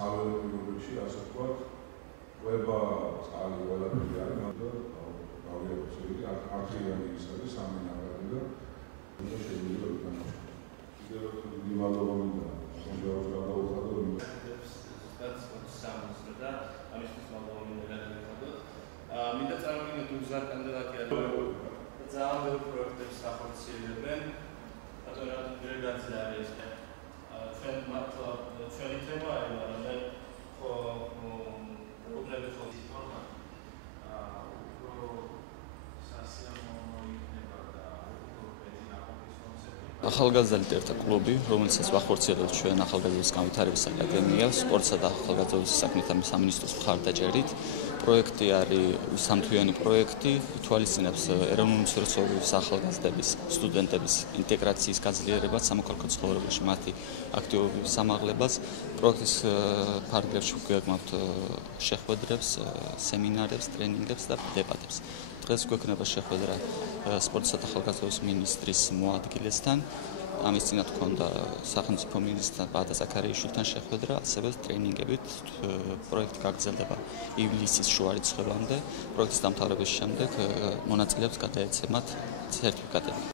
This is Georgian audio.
ცალკეულ რუბრიკში, ასე ვთქვათ, ყვება წყალი ყველაფერი არის, მაგრამ გავიარეთ არქივიანი ის არის სამი ნაკადი და შეგვიძლია ვიტანოთ. კიდევ ერთხელ დიდი მადლობა მინდა სამჯეროს გადაუხადოთ. მინდა წარმოვიდგინოთ უზარ კანდიდატი არის ძალიან ბევრ პროექტებს ახორციელებენ. ბატონო დელეგაცია არის ჩვენ ჩვენი თემა არის, მაგრამ მე პრობლემები ხო ისტორია უფრო სასიამოვნო იქნება და უფრო მეტი ნაყოფის კონცეფტი. ახალგაზრდა ლიდერთა კლუბი, რომელსაც ვახორციელებთ ჩვენ ახალგაზრდობის განვითარების აკადემია, სპორტსა და ახალგაზრდობის საქმეთა სამინისტროს მხარდაჭერით. პროექტი არის სამთვიანი პროექტი, ითვალისწინებს ეროვნული უმცირესობების ახალგაზრდების, სტუდენტების ინტეგრაციის გაძლიერებას სამოქალაქო ცხოვრებაში, მათი აქტივობის სამაღლებას. პროექტის ფარგლებში გვეგმავთ შეხვედრებს, სემინარებს, ტრენინგებს და დებატებს. დღეს გვექნება შეხვედრა სპორტსა და ახალგაზრდობის მინისტრის მოადგილესთან. ამის წინათ ჰქონდა სახელმწიფო მინისტრთან ბადა ზაქარიაშვილთან შეხვედრა, ასევე ტრენინგებით. პროექტი გაგრძელდება ივლისის შუა რიცხვებამდე. პროექტის დამთავრების შემდეგ მონაწილეებს გადაეცემათ სერტიფიკატები.